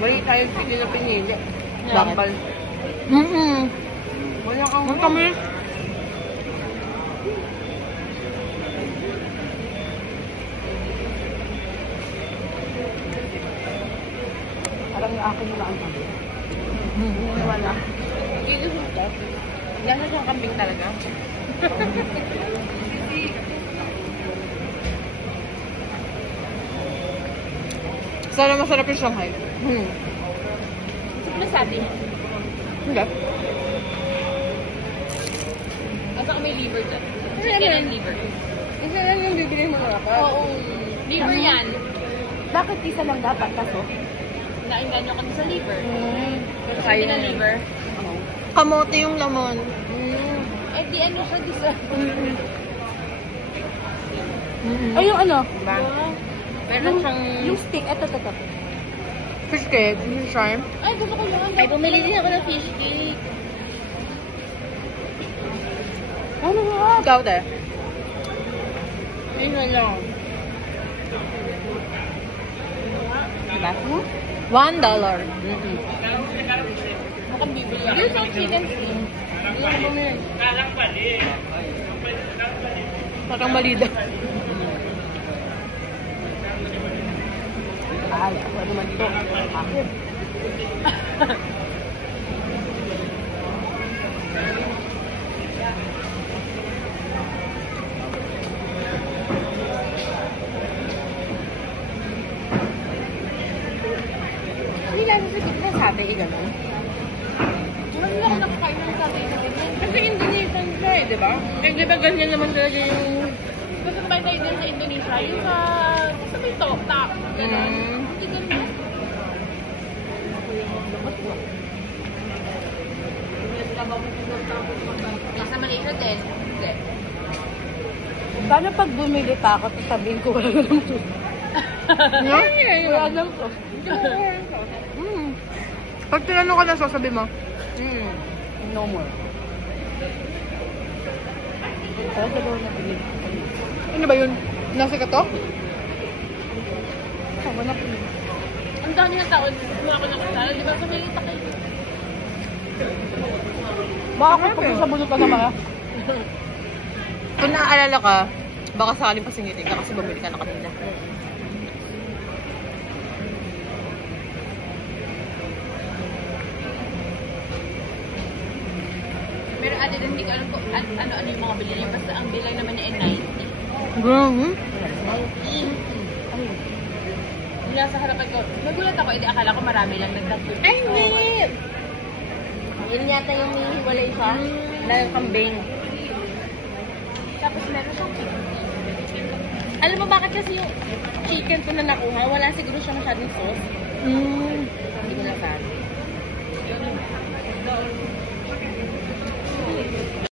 Mali tayo pili na pinili. Bakit? Bakal. Wala kang Ang kami. Parang yung akin nila ang sabi. Wala. Hindi gusto ko. Gano'n siyang kambing talaga. Sana masarap yung Shanghai. Ano sabi? Hindi. Asa ka may liver dyan? Chicken and liver. Isa lang yung bibili mo nga pa. Oo. Liver yan. Bakit isa lang dapat kaso? Nainganyo kami sa liver. Kasi Kaya hindi na liver. Kamote yung laman. Eh di ano siya, di sa... Ay, yung ano? Diba? Meron siyang... Yung stick. Ito. Fish cake. Fish shrimp. Ay, gusto ko yun. Ay, bumili din ako ng fish cake. Ano nga? Ikaw, te. Ayun na lang. Diba? $1. Mukhang bibili ako. Here's some chicken skin. Ano ka bumili? Parang balida. Ay, ako naman ito. Akin. Hindi lang sa gitna sabi, gano'n. Hindi ako nakakain ng sabi na ganyan. Kasi Indonesian siya eh, di ba? Eh, di ba ganyan naman talaga yung... Gusto ko tayo din sa Indonesia. Yung sa may top. Hindi ganyan. Nasa Malaysia din. Hindi. Paano pag bumili pa ako, sasabihin ko wala lang to. Wala lang to. Pag tinanong ka na, sasabi mo. No more. Kaya dalawa na bili. Ano ba yun? Nasa ka to? Sawa na bili. Ang dami ng taon, kumuha ko ng kasala. Di ba sa may itakay? Baka ako pag sa bunot ka naman ah. Kung naaalala ka, baka sakaling pasingitin ka kasi bumili ka na kanina. Pero ate din, hindi ko alam kung ano-ano yung mga bilhin. Basta ang bilang naman na 90. Grabe. Mula sa harapan ko, nagulat ako, hindi akala ko marami lang nagtagpo. Ay, hindi! Yun yata yung wala isa. Wala yung kambing. Tapos meron siyang chicken. Alam mo bakit kasi yung chicken to na nakuha, wala siguro siya masyadong sauce. Hindi ko nasabi.